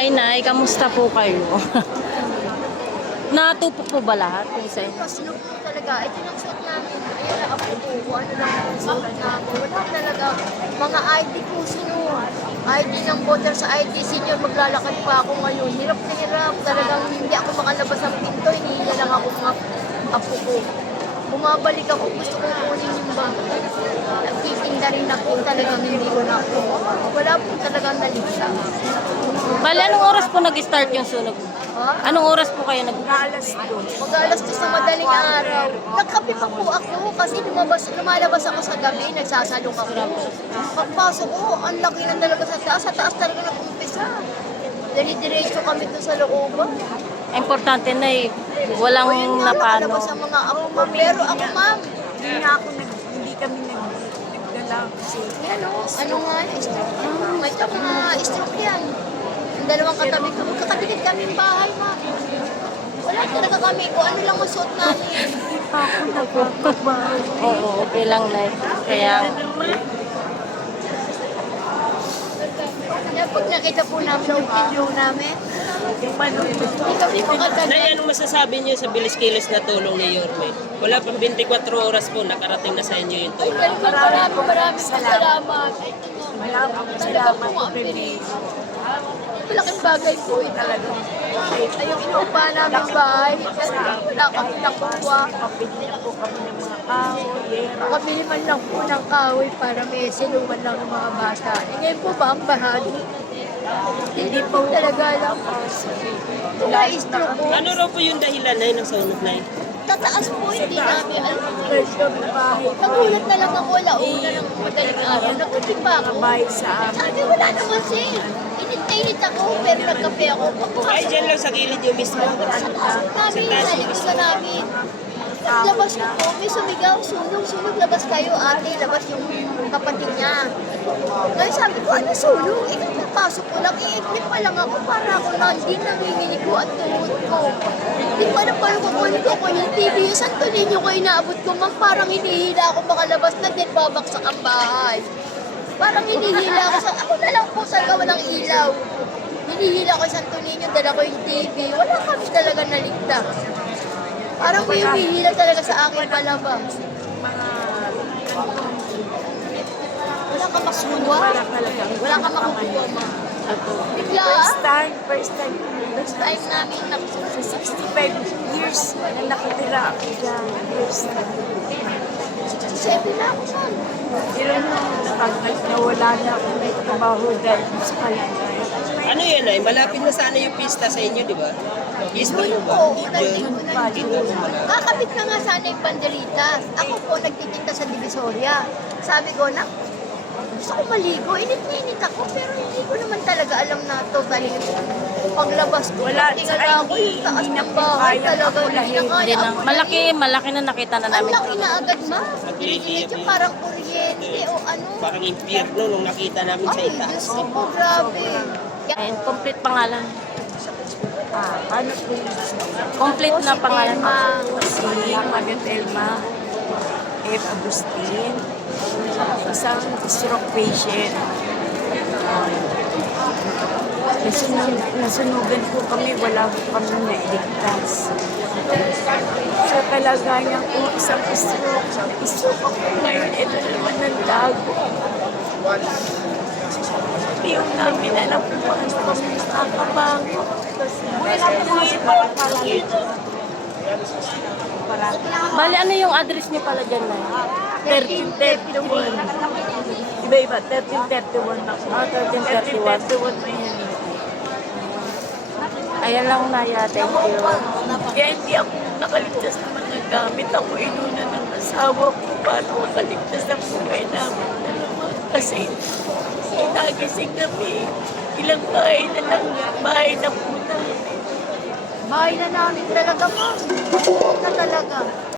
Ay, Nay, kamusta po kayo? Natupok po ba lahat? Isa? Sino po talaga? Ito yung suot namin. Ayan na ako po. Ano lang ang suot namin. Wala talaga. Mga ID ko, sino? ID ng voter sa ID senior. Maglalakad pa ako ngayon. Hirap na hirap. Talagang hindi ako makalabas ng pinto. Hinihinga lang ako mga apo ko. Bumabalik ako. Gusto ko kunin yung bag. Nagtitinda rin ako. Talagang hindi ko na ako. Wala po talagang naligsa. Bale, anong oras po nag-start yung sunog? Ha? Anong oras po kayo nag... Mag-alas 2 sa madaling araw. Nagkape pa po ako kasi lumalabas ako sa gabi, nagsasalong ako. Pagpasok ko, ang laki na talaga sa taas. Sa taas talaga nag-umpisa. Dali-diretso kami doon sa looban. Importante na walang Ayun nga, napano. nakalabas ang mga ako. Pero ako, ma'am, Hindi kami nagdala kasi ano nga, stroke yan. May mga stroke yan. Ang dalawang katabi ko, magkakabilid kaming bahay, ma'am. Wala talaga kami kung ano lang ang suot namin. ako nagpapabahay. Oo, okay lang, Nay. Kaya, Kaya pag nakita po namin yung video namin, Yung manood. hindi kami makatagal. Nay, anong masasabi niyo sa bilis-kilis na tulong ni Yorme? Wala pang 24 oras po, nakarating na sa inyo yung tulong. Maraming salamat. Maraming Talaga salamat po po, ang Rene. bilis. Malaking bagay po ito talaga. Ay, yung inupa namin bahay, wala kami nakuha. Kapili na po kami ng mga kahoy. Makabili man lang po ng kahoy para may sinuman lang ng mga bata. E ngayon po ba ang bahagi? Hindi po talaga alam. Na-stroke po. Ano raw po yung dahilan na ng sunog na yun? Tataas po, hindi namin alam. Nagulat na lang ako, launa ng madaling araw. Nagkatimba ako. Bahay sa amin. Sabi, wala naman sir. Init ako, pero nagkape ako. Ay, dyan lang sa gilid yung mismo. Sa taas namin, sa likod na namin. Labas ko po, may sumigaw, sunog, labas kayo, ate, labas yung kapatid niya. Ngayon sabi ko, ano sunog? Napasok ko lang, iiklit pa lang ako para ako na hindi nanginginig ko at tuhod ko. Hindi ko alam paano kukunin ko yung TV. Saan to ninyo ko inaabot ko? Ma'am, parang hinihila ako makalabas na din, babaksak ang bahay. Parang hinihila ako sa, ako na lang po talaga walang ilaw. Hinihila ko sa Antonino, dala ko yung TV. Wala kami talaga naligtas. Parang may humihila talaga sa akin palabas. Wala ka makukuha. Wala talaga. Wala ka makukuha, ma'am. Bigla, First time. first time namin nakukuha. Sa 65 years na nakatira ako dyan. First time. 7 na ako, ma'am. Pero nung nawala na ako may trabaho dahil sa kalangay. Ano yan, Nay? Malapit na sana yung pista sa inyo, di ba? Pista mo ba? Oo, nandito na dito. Kakabit na nga sana yung banderitas. Ako po, nagtitinda sa Divisoria. Sabi ko, na, gusto ko maligo. Init ako, pero hindi ko naman talaga alam na totally. Paglabas ko, Wala, tingala ako yung taas hindi na ng po bahay kaya talaga. makulahin. Hindi na kaya hindi na. akulahin. Malaki na nakita na Ang namin. laki na agad, ma. Iniinit yung parang kuryente o ano. Parang impyerno nung nakita namin sa Ay, itaas. Diyos ko po, grabe. Ayun, complete pangalan. Ano po Complete na pangalan. si Magat Elma F. Agustin, isang stroke patient. Nasunugan po kami, wala po kami nailigtas. Sa kalagayan ko, isang stroke ako ngayon, ito naman ng dago. Yung namin alam po paano kami nakakabango. Bale, ano yung address niyo pala dyan, Nay? 1331. Iba-iba, 1331 ako. 1331. 1331 may yan. Ayan lang, Naya. Thank you. Kaya hindi ako nakaligtas ng mga gamit. Ako inuna ng asawa ko para makaligtas ng buhay namin dalawa. Kasi nagising kami. Ilang bahay na lang, bahay na po namin. Bahay na namin talaga, ma'am. Na talaga.